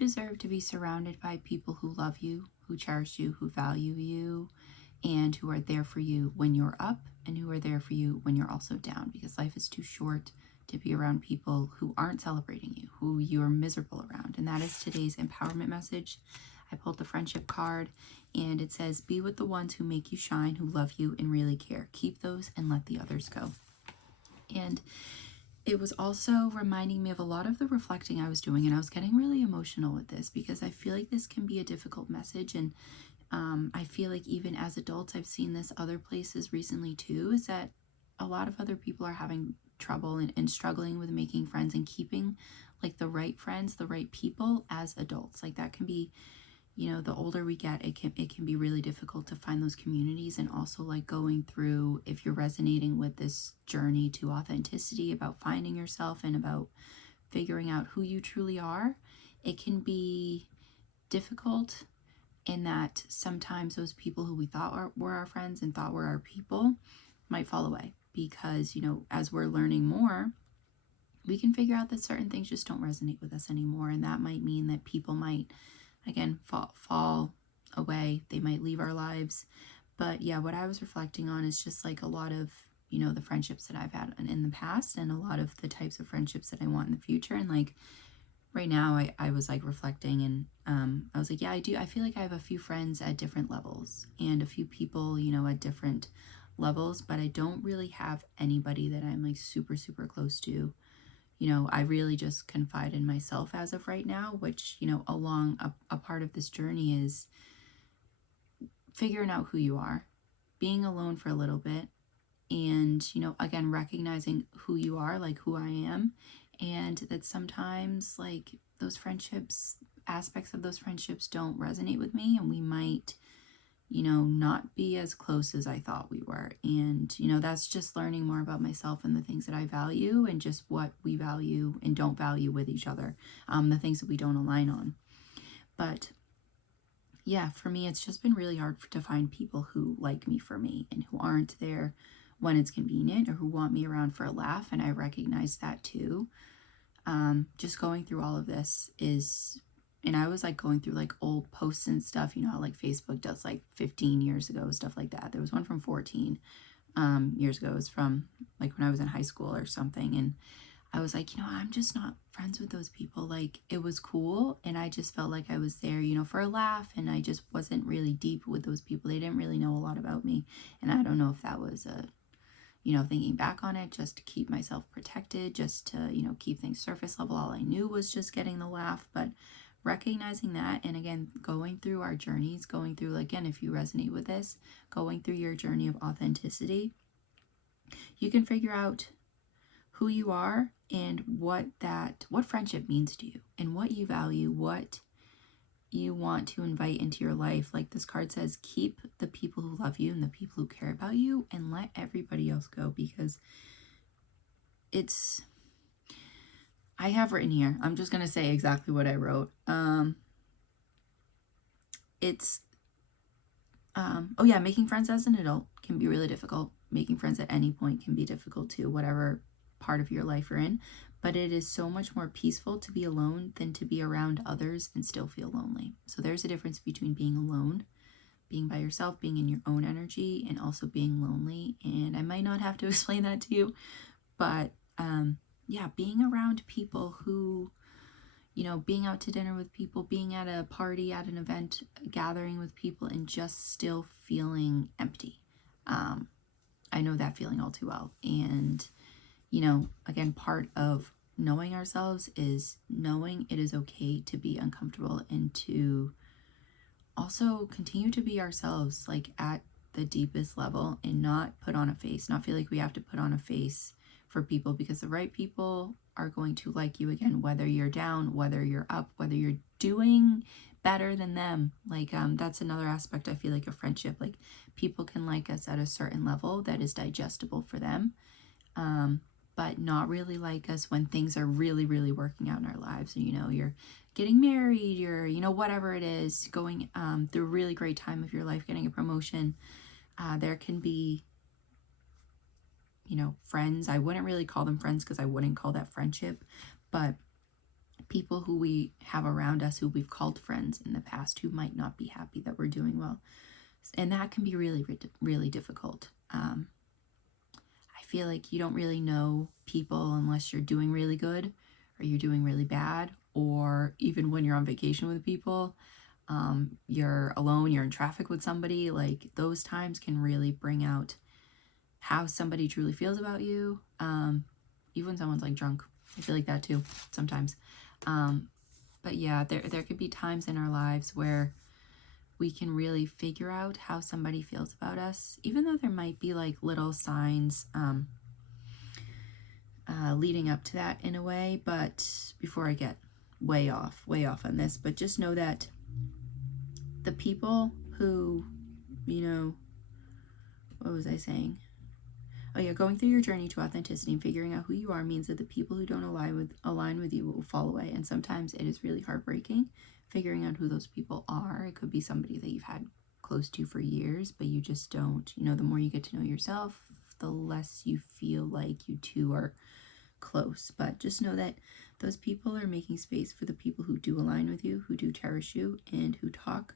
deserve to be surrounded by people who love you, who cherish you, who value you, and who are there for you when you're up and who are there for you when you're also down, because life is too short to be around people who aren't celebrating you, who you're miserable around. And that is today's empowerment message. I pulled the friendship card and it says, be with the ones who make you shine, who love you and really care. Keep those and let the others go. And it was also reminding me of a lot of the reflecting I was doing, and I was getting really emotional with this because I feel like this can be a difficult message. And I feel like even as adults, I've seen this other places recently too, is that a lot of other people are having trouble and struggling with making friends and keeping like the right friends, the right people as adults. Like that can be, you know, the older we get, it can be really difficult to find those communities. And also like going through, if you're resonating with this journey to authenticity about finding yourself and about figuring out who you truly are, it can be difficult in that sometimes those people who we thought were our friends and thought were our people might fall away, because, you know, as we're learning more, we can figure out that certain things just don't resonate with us anymore. And that might mean that people might, again, fall away. They might leave our lives. But yeah, what I was reflecting on is just like a lot of, you know, the friendships that I've had in the past and a lot of the types of friendships that I want in the future. And like right now I was like reflecting, and I was like, yeah, I feel like I have a few friends at different levels and a few people, you know, at different levels, but I don't really have anybody that I'm like super, super close to. You know, I really just confide in myself as of right now, which, you know, along a part of this journey is figuring out who you are, being alone for a little bit, and, you know, again, recognizing who you are, like who I am, and that sometimes like those friendships, aspects of those friendships don't resonate with me, and we might, you know, not be as close as I thought we were. And, you know, that's just learning more about myself and the things that I value and just what we value and don't value with each other, the things that we don't align on. But yeah, for me, it's just been really hard to find people who like me for me and who aren't there when it's convenient or who want me around for a laugh. And I recognize that too. Just going through all of this is, and I was like going through like old posts and stuff, you know, how like Facebook does like 15 years ago, stuff like that. There was one from 14 years ago. It was from like when I was in high school or something. And I was like, you know, I'm just not friends with those people. Like it was cool. And I just felt like I was there, you know, for a laugh. And I just wasn't really deep with those people. They didn't really know a lot about me. And I don't know if that was you know, thinking back on it, just to keep myself protected, just to, you know, keep things surface level. All I knew was just getting the laugh. But recognizing that, and again, going through our journeys, going through, again, if you resonate with this, going through your journey of authenticity, you can figure out who you are and what friendship means to you and what you value, what you want to invite into your life. Like this card says, keep the people who love you and the people who care about you and let everybody else go, because I have written here, I'm just going to say exactly what I wrote. Oh yeah, making friends as an adult can be really difficult. Making friends at any point can be difficult too, whatever part of your life you're in. But it is so much more peaceful to be alone than to be around others and still feel lonely. So there's a difference between being alone, being by yourself, being in your own energy, and also being lonely. And I might not have to explain that to you, but yeah, being around people who, you know, being out to dinner with people, being at a party, at an event, gathering with people, and just still feeling empty. I know that feeling all too well. And, you know, again, part of knowing ourselves is knowing it is okay to be uncomfortable and to also continue to be ourselves, like at the deepest level, and not put on a face, not feel like we have to put on a face for people, because the right people are going to like you, again, whether you're down, whether you're up, whether you're doing better than them. Like that's another aspect, I feel like, of friendship. Like people can like us at a certain level that is digestible for them, but not really like us when things are really, really working out in our lives. And, you know, you're getting married, you're, you know, whatever it is, going through a really great time of your life, getting a promotion. There can be, you know, friends. I wouldn't really call them friends because I wouldn't call that friendship, but people who we have around us, who we've called friends in the past, who might not be happy that we're doing well. And that can be really, really difficult. I feel like you don't really know people unless you're doing really good or you're doing really bad, or even when you're on vacation with people, you're alone, you're in traffic with somebody. Like, those times can really bring out how somebody truly feels about you. Even when someone's like drunk, I feel like that too sometimes. But yeah, there could be times in our lives where we can really figure out how somebody feels about us, even though there might be like little signs leading up to that in a way. But before I get way off on this, but just know that the people who, what was I saying? Oh yeah, going through your journey to authenticity and figuring out who you are means that the people who don't align with you will fall away. And sometimes it is really heartbreaking figuring out who those people are. It could be somebody that you've had close to for years, but you just don't. The more you get to know yourself, the less you feel like you two are close. But just know that those people are making space for the people who do align with you, who do cherish you, and who talk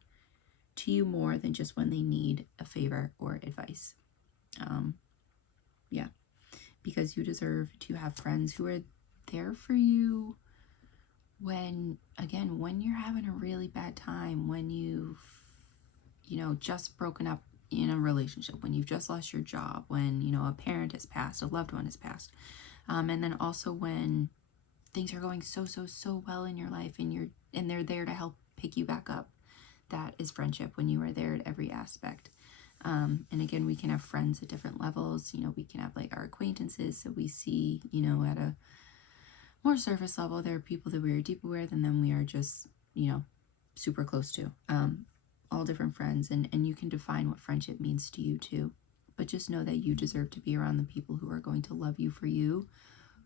to you more than just when they need a favor or advice. Yeah, because you deserve to have friends who are there for you when you're having a really bad time, when you've, just broken up in a relationship, when you've just lost your job, when, a parent has passed, a loved one has passed. And then also when things are going so well in your life, and they're there to help pick you back up. That is friendship, when you are there at every aspect. And again, we can have friends at different levels. We can have like our acquaintances that we see, at a more surface level. There are people that we are deeper with, and then we are just, super close to. All different friends, and you can define what friendship means to you too. But just know that you deserve to be around the people who are going to love you for you,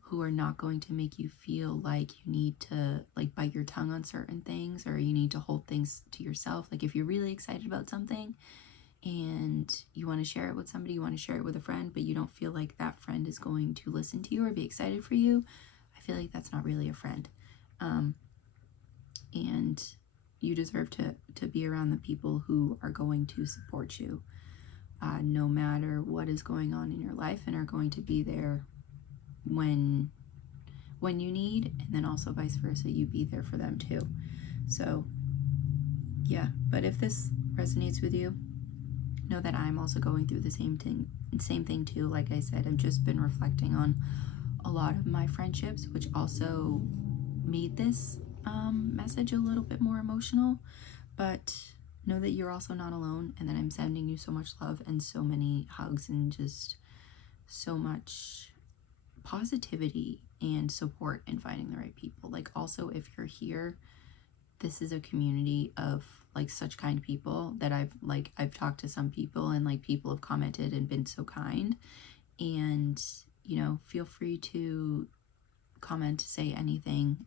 who are not going to make you feel like you need to like bite your tongue on certain things, or you need to hold things to yourself. Like, if you're really excited about something and you want to share it with somebody, you want to share it with a friend, but you don't feel like that friend is going to listen to you or be excited for you, I feel like that's not really a friend. And you deserve to be around the people who are going to support you, no matter what is going on in your life, and are going to be there when you need, and then also vice versa, you be there for them too. So yeah, but if this resonates with you, know that I'm also going through the same thing too. Like I said, I've just been reflecting on a lot of my friendships, which also made this message a little bit more emotional. But know that you're also not alone, and that I'm sending you so much love and so many hugs and just so much positivity and support in finding the right people. Like, also, if you're here, this is a community of like such kind people that I've talked to some people, and like people have commented and been so kind. And feel free to comment, say anything,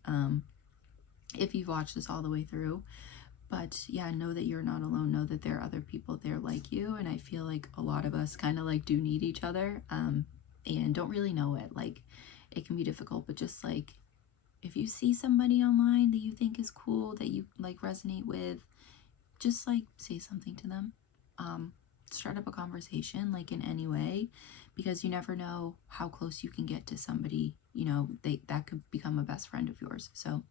if you've watched this all the way through. But yeah, know that you're not alone. Know that there are other people there like you, and I feel like a lot of us kind of like do need each other, and don't really know it. Like, it can be difficult, but just like, if you see somebody online that you think is cool, that you like resonate with, just like say something to them. Start up a conversation, like, in any way, because you never know how close you can get to somebody. That could become a best friend of yours. So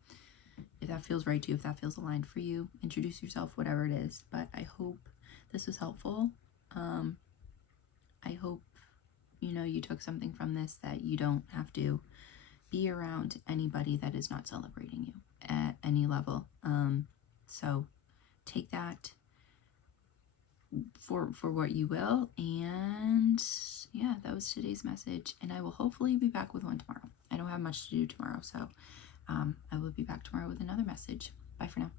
if that feels right to you, if that feels aligned for you, introduce yourself, whatever it is. But I hope this was helpful. I hope you took something from this, that you don't have to be around anybody that is not celebrating you at any level. So take that for what you will. And yeah, that was today's message, and I will hopefully be back with one tomorrow. I don't have much to do tomorrow, so I will be back tomorrow with another message. Bye for now.